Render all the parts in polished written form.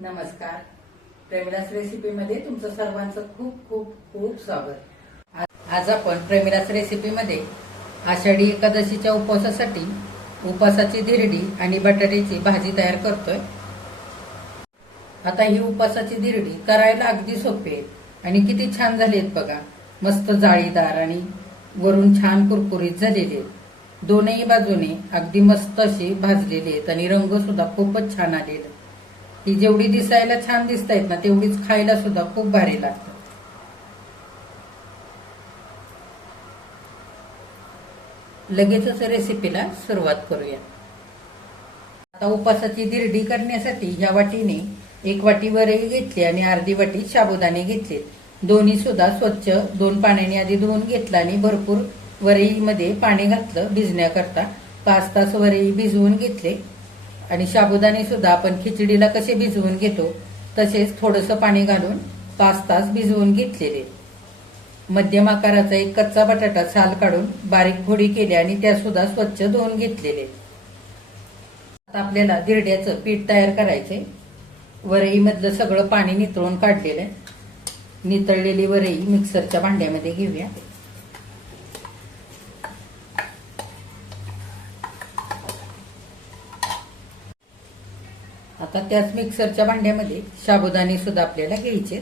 नमस्कार. प्रेमिलास रेसिपीमध्ये तुमचं सर्वांचं खूप खूप खूप स्वागत. आज आपण प्रेमिलास रेसिपीमध्ये आषाढी एकादशीच्या उपवासासाठी उपवासाची धिरडी आणि बटाट्याची भाजी तयार करतोय. आता ही उपवासाची धिरडी करायला अगदी सोपी आहे आणि किती छान झाली आहेत बघा. मस्त जाळीदार आणि वरून छान कुरकुरीत झालेली आहेत. दोनही बाजूने अगदी मस्त अशी भाजलेली आहेत आणि रंग सुद्धा खूपच छान आलेला. ही जेवढी दिसायला छान दिसतायत ना तेवढीच खायला सुद्धा खूप भारी लागतात. लगेचच रेसिपीला सुरुवात करूया. आता उपासाची धिरडी करण्यासाठी ह्या वाटीने 1 वाटी वरई घेतली आणि अर्धी वाटी साबुदाणे घेतले. दोन्ही सुद्धा स्वच्छ 2 पाण्याने आधी धुवून घेतला आणि भरपूर वरईमध्ये पाणी घातलं भिजण्याकरता. 5 तास वरई भिजवून घेतले आणि साबुदाणे सुद्धा आपण खिचडीला कसे भिजवून घेतो तसेच थोडंसं पाणी घालून 5 तास भिजवून घेतलेले. मध्यम आकाराचा एक कच्चा बटाटा साल काढून बारीक फोडी केल्या आणि त्या सुद्धा स्वच्छ धुवून घेतलेले. आता आपल्याला धिरड्याचं पीठ तयार करायचंय. वरईमधलं सगळं पाणी नितळून काढलेलं आहे. नितळलेली वरई मिक्सरच्या भांड्यामध्ये घेऊया. आता त्याच मिक्सरच्या भांड्यामध्ये साबुदाणे सुद्धा आपल्याला घ्यायचे.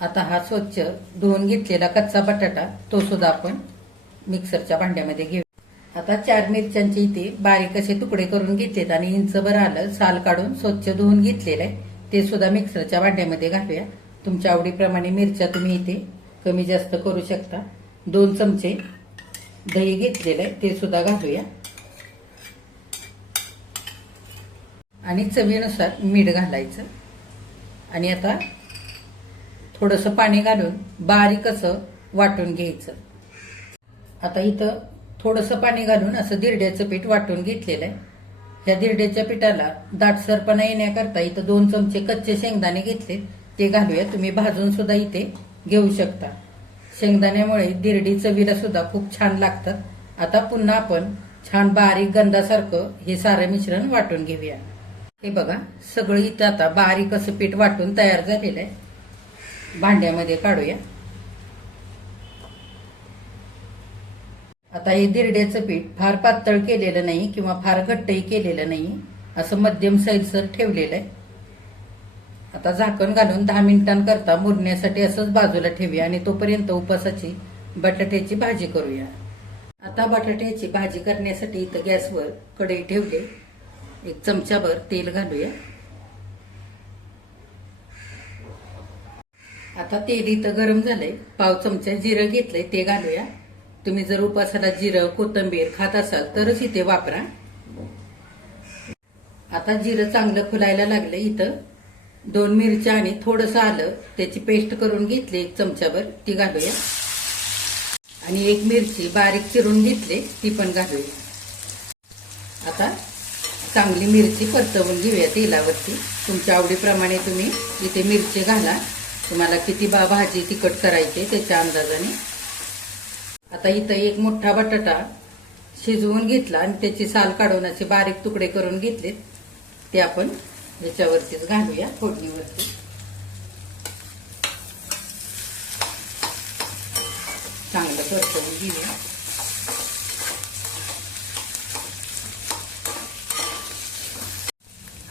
आता हा स्वच्छ धुवून घेतलेला कच्चा बटाटा तो सुद्धा आपण मिक्सरच्या भांड्यामध्ये घेऊ. आता 4 मिरच्यांचे इथे बारीक असे तुकडे करून घेतलेत आणि इंचभर आलं साल काढून स्वच्छ धुवून घेतलेलं आहे. ते सुद्धा मिक्सरच्या भांड्यामध्ये घालूया. तुमच्या आवडीप्रमाणे मिरच्या तुम्ही इथे कमी जास्त करू शकता. 2 चमचे दही घेतलेलं आहे ते सुद्धा घालूया आणि चवीनुसार मीठ घालायचं. आणि आता थोडंसं पाणी घालून बारीक असं वाटून घ्यायचं. आता इथं थोडंसं पाणी घालून असं धिरड्याचं पीठ वाटून घेतलेलं आहे. ह्या धिरड्याच्या पिठाला दाटसरपणा येण्याकरता इथं 2 चमचे कच्चे शेंगदाणे घेतले ते घालूया. तुम्ही भाजून सुद्धा इथे घेऊ शकता. शेंगदाण्यामुळे धिरडी चवीला सुद्धा खूप छान लागतात. आता पुन्हा आपण छान बारीक गंधासारखं हे सारं मिश्रण वाटून घेऊया. हे बघा सगळं इथं आता बारीक असं पीठ वाटून तयार झालेलं आहे. भांड्यामध्ये काढूया. आता हे धिरड्याचं पीठ फार पातळ केलेलं नाही किंवा फार घट्टही केलेलं नाही, असं मध्यम सैलसर ठेवलेलं आहे. आता झाकण घालून 10 मिनिटांकरता मुरण्यासाठी असंच बाजूला ठेवूया आणि तोपर्यंत उपवासाची बटाट्याची भाजी करूया. आता बटाट्याची भाजी करण्यासाठी इथं गॅसवर कढई ठेवली. 1 चमचाभर तेल घालूया. आता तेल इथं गरम झालंय. पाव चमचा जिरं घेतलंय ते घालूया. तुम्ही जर उपवासाला जिरं कोथिंबीर खात असाल तरच इथे वापरा. आता जिरं चांगलं फुलायला लागलं. इथं 2 मिरच्या आणि थोडंसं आलं त्याची पेस्ट करून घेतली 1 चमचाभर ती घालूया. आणि 1 मिरची बारीक चिरून घेतली ती पण घालूया. आता चांगली मिरची परतवून घेऊया तेलावरती. तुमच्या आवडीप्रमाणे तुम्ही इथे मिरची घाला. तुम्हाला किती भाजी तिखट करायची त्याच्या अंदाजाने. आता इथं 1 मोठा बटाटा शिजवून घेतला आणि त्याची साल काढून असे बारीक तुकडे करून घेतले ते आपण याच्यावरतीच घालूया फोडणीवरती. चांगलं परतवून घेऊया.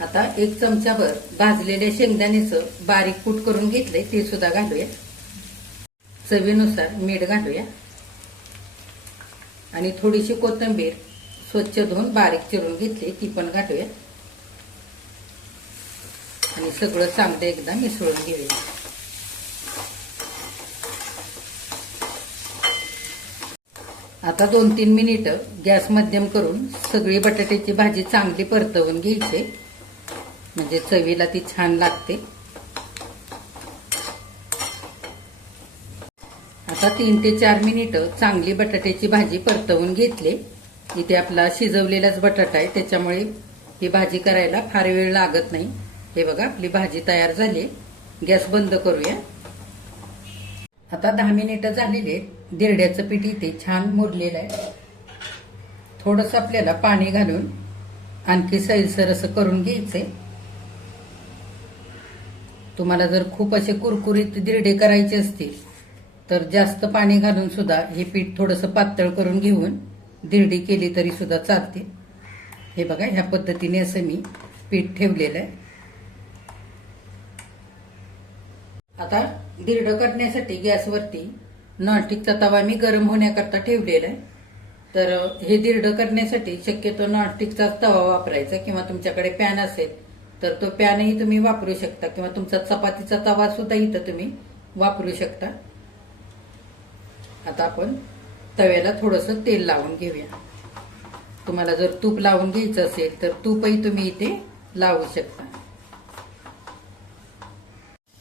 आता 1 चमचाभर भाजलेल्या शेंगदाण्याचं बारीक कूट करून घेतलंय ते सुद्धा घालूया. चवीनुसार मीठ घालूया आणि थोडीशी कोथिंबीर स्वच्छ धुवून बारीक चिरून घेतली ती पण घालूया आणि सगळं चांगलं एकदा मिसळून घेऊया. आता 2-3 मिनिटं गॅस मध्यम करून सगळी बटाट्याची भाजी चांगली परतवून घ्यायची म्हणजे चवीला ती छान लागते. आता 3 ते 4 मिनिटं चांगली बटाट्याची भाजी परतवून घेतली. इथे आपला शिजवलेलाच बटाटा आहे त्याच्यामुळे ही भाजी करायला फार वेळ लागत नाही. हे बघा आपली भाजी तयार झाली. गॅस बंद करूया. आता 10 मिनिटं झालेली आहेत. धिरड्याचं पीठ इथे छान मुरलेलं आहे. थोडंसं आपल्याला पाणी घालून आणखी सैलसर असं करून घ्यायचंय. तुम्हाला जर खूप असे कुरकुरीत धिरडे करायचे असतील तर जास्त पाणी घालून सुद्धा हे पीठ थोडंसं पातळ करून घेऊन धिरडी केली तरी सुद्धा चालते. हे बघा, ह्या पद्धतीने असं मी पीठ ठेवलेलं आहे. आता धिरडं करण्यासाठी गॅसवरती नॉनस्टिकचा तवा मी गरम होण्याकरता ठेवलेला आहे. तर हे धिरडं करण्यासाठी शक्यतो नॉनस्टिकचाच तवा वापरायचा, किंवा तुमच्याकडे पॅन असेल तर तो पॅनही तुम्ही वापरू शकता, किंवा तुमचा चपातीचा तवा सुद्धा इथं तुम्ही वापरू शकता. आता आपण तव्याला थोडंसं तेल लावून घेऊया. तुम्हाला जर तूप लावून घ्यायचं असेल तर तूपही तुम्ही इथे लावू शकता.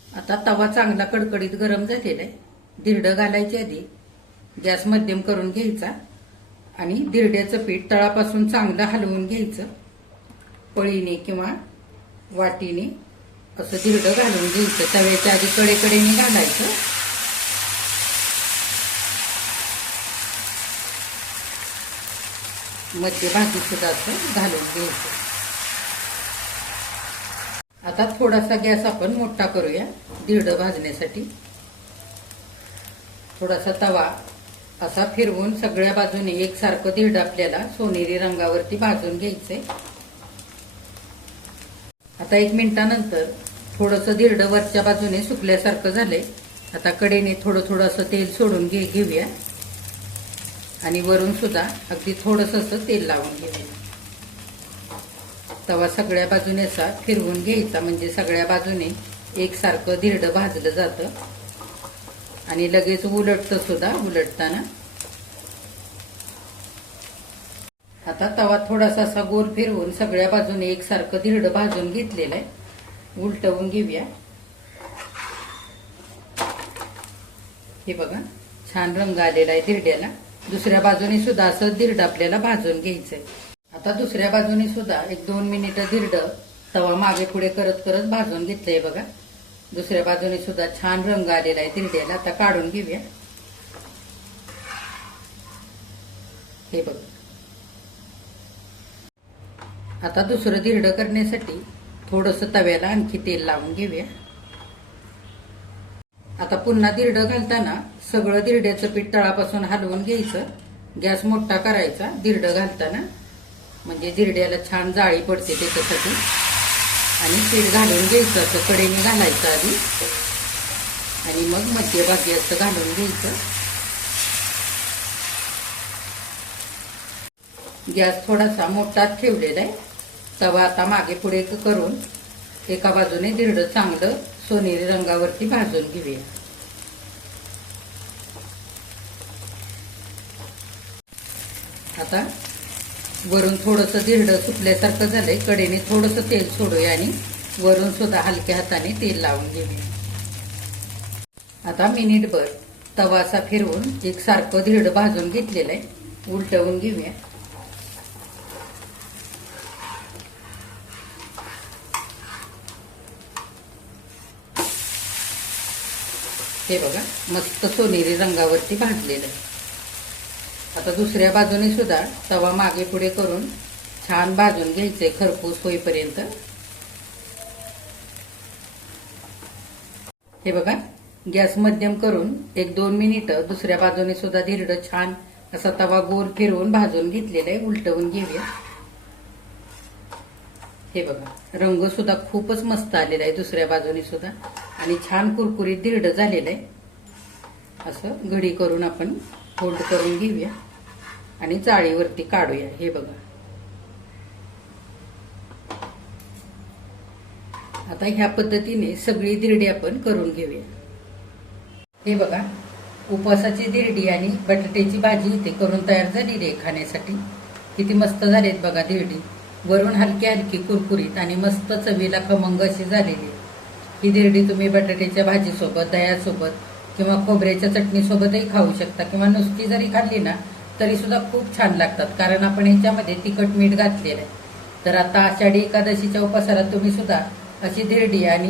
आता तवा चांगला कडकडीत गरम झालेला आहे. धिरडं घालायच्या आधी गॅस मध्यम करून घ्यायचा आणि धिरड्याचं पीठ तळापासून चांगलं हलवून घ्यायचं. पळीने किंवा वाटीने असं धिरडं घालून घ्यायचं. तव्याच्या आधी कडेकडेने घालायचं. मध्यभागी सुद्धा असं घालून घ्यायचं. आता थोडासा गॅस आपण मोठा करूया धिरडं भाजण्यासाठी. थोडासा तवा असा फिरवून सगळ्या बाजूने एकसारखं धिरडं आपल्याला सोनेरी रंगावरती भाजून घ्यायचंय. आता 1 मिनिटानंतर थोडंसं धिरडं वरच्या बाजूने सुकल्यासारखं झालंय. आता कडेने थोडं थोडं असं तेल सोडून घेऊया आणि वरून सुद्धा अगदी थोडंसं असं तेल लावून घेऊया. तवा सगळ्या बाजूने असा फिरवून घ्यायचा, म्हणजे सगळ्या बाजूने एकसारखं धिरडं भाजलं जातं आणि लगेच उलटतं सुद्धा उलटताना. आता तवा थोडासा असा गोल फिरवून सगळ्या बाजूने एकसारखं धिरडं भाजून घेतलेलं आहे. उलटवून घेऊया. हे बघा, छान रंग आलेला आहे धिरड्याला. दुसऱ्या बाजूने सुद्धा असं धिरडं आपल्याला भाजून घ्यायचंय. आता दुसऱ्या बाजूने सुद्धा 1-2 मिनिटं धिरडं तवा मागे पुढे करत करत भाजून घेतलंय बघा. दुसऱ्या बाजूने सुद्धा छान रंग आलेला आहे धिरड्याला. आता काढून घेऊया. हे बघा, आता दुसरं धिरडं करण्यासाठी थोडंसं तव्याला आणखी तेल लावून घेऊया. आता पुन्हा धिरडं घालताना सगळं धिरड्याचं पीठ तळापासून हलवून घ्यायचं. गॅस मोठा करायचा धिरडं घालताना, म्हणजे धिरड्याला छान जाळी पडते त्याच्यासाठी. आणि पीठ घालून घ्यायचं असं कडेने घालायचं आधी आणि मग मध्यभागी असं घालून घ्यायचं. गॅस थोडासा मोठाच ठेवलेला आहे. तवा आता मागे पुढे करून एका बाजूने धिरडं चांगलं सोनेरी रंगावरती भाजून घेऊया. आता वरून थोडंसं धिरडं सुकल्यासारखं झालंय. कडेने थोडंसं तेल सोडूया आणि वरून सुद्धा हलक्या हाताने तेल लावून घेऊया. आता मिनिटभर तवा असा फिरवून एकसारखं धिरडं भाजून घेतलेलं आहे. उलटवून घेऊया. हे बघा, मस्त सोनेरी रंगावरती भाजलेलं आहे. आता दुसऱ्या बाजूने सुद्धा तवा मागे पुढे करून छान भाजून घ्यायचे खरपूस होईपर्यंत. हे बघा, गॅस मध्यम करून 1-2 मिनिटं दुसऱ्या बाजूने सुद्धा धिरडं छान असा तवा गोल फिरवून भाजून घेतलेला आहे. उलटवून घेऊया. हे बघा, रंग सुद्धा खूपच मस्त आलेला आहे दुसऱ्या बाजूने सुद्धा आणि छान कुरकुरीत धिरडं झालेलं आहे. असं घडी करून आपण फोल्ड करून घेऊया आणि जाळीवरती काढूया. हे बघा, आता ह्या पद्धतीने सगळी धिरडी आपण करून घेऊया. हे बघा, उपवासाची धिरडी आणि बटाट्याची भाजी इथे करून तयार झालेली आहे खाण्यासाठी. किती मस्त झालीत बघा धिरडी. वरून हलकी हलकी कुरकुरीत आणि मस्त चवीला खमंग अशी झालेली आहे. ही धिरडी तुम्ही बटाट्याच्या भाजीसोबत, दह्यासोबत किंवा खोबऱ्याच्या चटणीसोबतही खाऊ शकता, किंवा नुसती जरी खाल्ली ना तरी सुद्धा खूप छान लागतात, कारण आपण ह्याच्यामध्ये तिखट मीठ घातलेलं आहे. तर आता आषाढी एकादशीच्या उपासाला तुम्ही सुद्धा अशी धिरडी आणि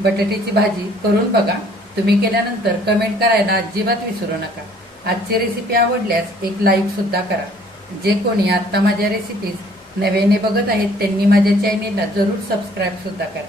बटाट्याची भाजी करून बघा. तुम्ही केल्यानंतर कमेंट करायला अजिबात विसरू नका. आजची रेसिपी आवडल्यास एक लाईक सुद्धा करा. जे कोणी आता माझ्या रेसिपीज नव्याने बघत आहेत त्यांनी माझ्या चॅनेलला जरूर सबस्क्राईब सुद्धा करा.